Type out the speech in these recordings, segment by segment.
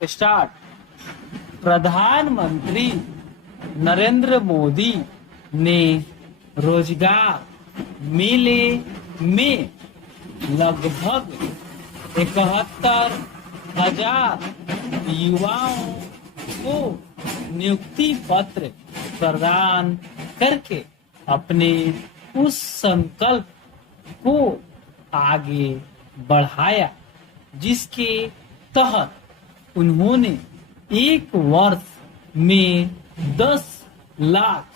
Start. प्रधानमंत्री नरेंद्र मोदी ने रोजगार मेले में लगभग 71,000 युवाओं को नियुक्ति पत्र प्रदान करके अपने उस संकल्प को आगे बढ़ाया जिसके तहत उन्होंने एक वर्ष में 10 लाख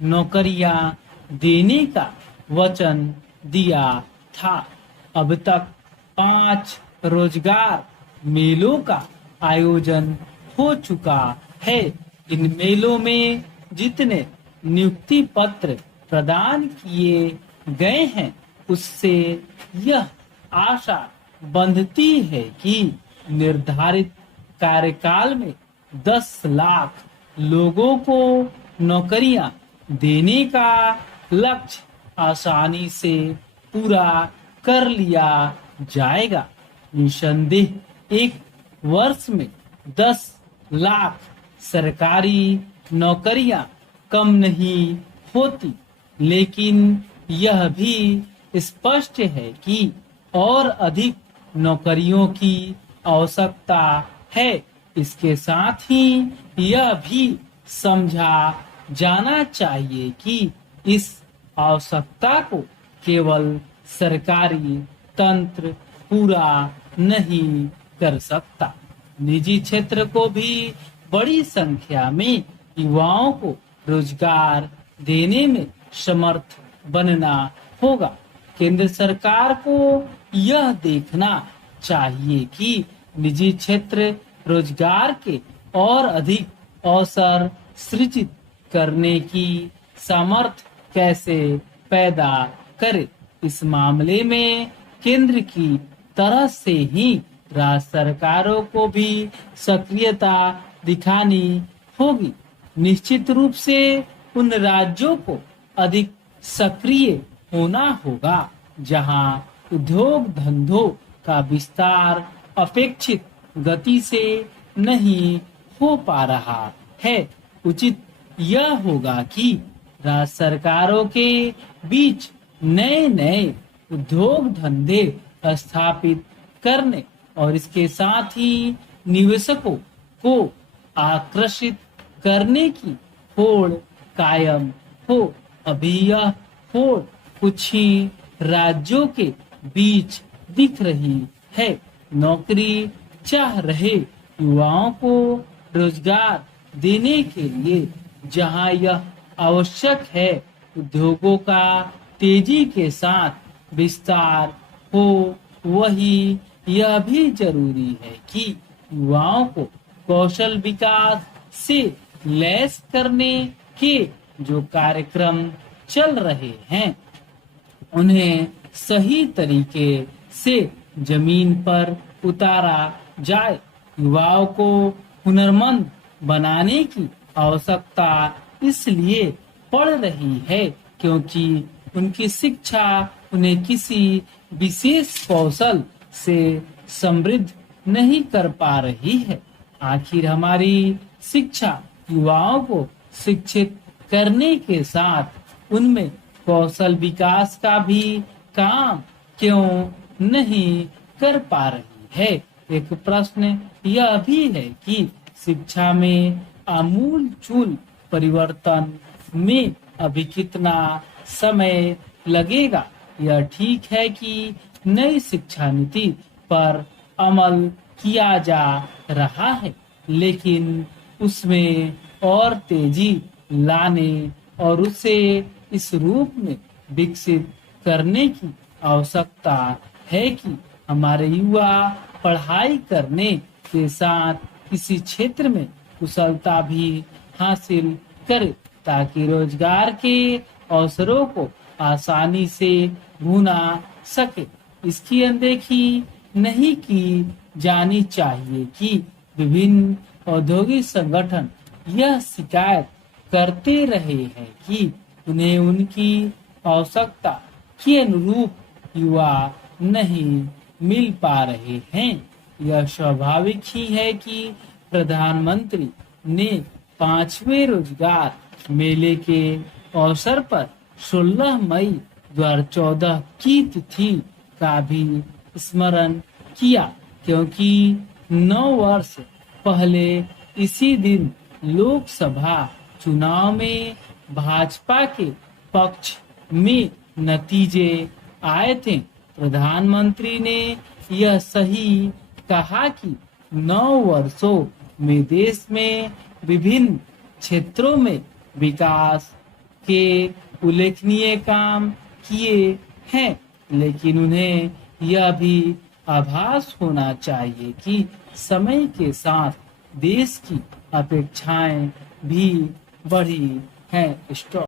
नौकरियां देने का वचन दिया था। अब तक 5 रोजगार मेलों का आयोजन हो चुका है। इन मेलों में जितने नियुक्ति पत्र प्रदान किए गए हैं उससे यह आशा बंधती है कि निर्धारित कार्यकाल में 10 लाख लोगों को नौकरियां देने का लक्ष्य आसानी से पूरा कर लिया जाएगा। निसंदेह एक वर्ष में 10 लाख सरकारी नौकरियां कम नहीं होती, लेकिन यह भी स्पष्ट है कि और अधिक नौकरियों की आवश्यकता है। इसके साथ ही यह भी समझा जाना चाहिए कि इस आवश्यकता को केवल सरकारी तंत्र पूरा नहीं कर सकता। निजी क्षेत्र को भी बड़ी संख्या में युवाओं को रोजगार देने में समर्थ बनना होगा। केंद्र सरकार को यह देखना चाहिए कि निजी क्षेत्र रोजगार के और अधिक अवसर सृजित करने की सामर्थ्य कैसे पैदा करे। इस मामले में केंद्र की तरह से ही राज्य सरकारों को भी सक्रियता दिखानी होगी। निश्चित रूप से उन राज्यों को अधिक सक्रिय होना होगा जहां उद्योग धंधों का विस्तार अपेक्षित गति से नहीं हो पा रहा है। उचित यह होगा कि राज्य सरकारों के बीच नए नए उद्योग धंधे स्थापित करने और इसके साथ ही निवेशकों को आकर्षित करने की होड़ कायम हो। अभी यह होड़ कुछ ही राज्यों के बीच दिख रही है। नौकरी चाह रहे युवाओं को रोजगार देने के लिए जहां यह आवश्यक है, उद्योगों का तेजी के साथ विस्तार हो, वही यह भी जरूरी है कि युवाओं को कौशल विकास से लैस करने के जो कार्यक्रम चल रहे हैं उन्हें सही तरीके से जमीन पर उतारा जाए। युवाओं को हुनरमंद बनाने की आवश्यकता इसलिए पड़ रही है क्योंकि उनकी शिक्षा उन्हें किसी विशेष कौशल से समृद्ध नहीं कर पा रही है। आखिर हमारी शिक्षा युवाओं को शिक्षित करने के साथ उनमें कौशल विकास का भी काम क्यों नहीं कर पा रही है। एक प्रश्न यह भी है कि शिक्षा में आमूलचूल परिवर्तन में अभी कितना समय लगेगा। यह ठीक है कि नई शिक्षा नीति पर अमल किया जा रहा है, लेकिन उसमें और तेजी लाने और उसे इस रूप में विकसित करने की आवश्यकता है कि हमारे युवा पढ़ाई करने के साथ किसी क्षेत्र में कुशलता भी हासिल करे ताकि रोजगार के अवसरों को आसानी से भुना सके। इसकी अनदेखी नहीं की जानी चाहिए कि विभिन्न औद्योगिक संगठन यह शिकायत करते रहे हैं कि उन्हें उनकी आवश्यकता के अनुरूप युवा नहीं मिल पा रहे हैं। यह स्वाभाविक ही है कि प्रधानमंत्री ने 5वें रोजगार मेले के अवसर पर 16 मई 2014 की तिथि का भी स्मरण किया, क्योंकि 9 वर्ष पहले इसी दिन लोकसभा चुनाव में भाजपा के पक्ष में नतीजे आए थे। प्रधानमंत्री ने यह सही कहा कि 9 वर्षों में देश में विभिन्न क्षेत्रों में विकास के उल्लेखनीय काम किए हैं, लेकिन उन्हें यह भी आभास होना चाहिए कि समय के साथ देश की अपेक्षाएं भी बढ़ी हैं। स्टॉप।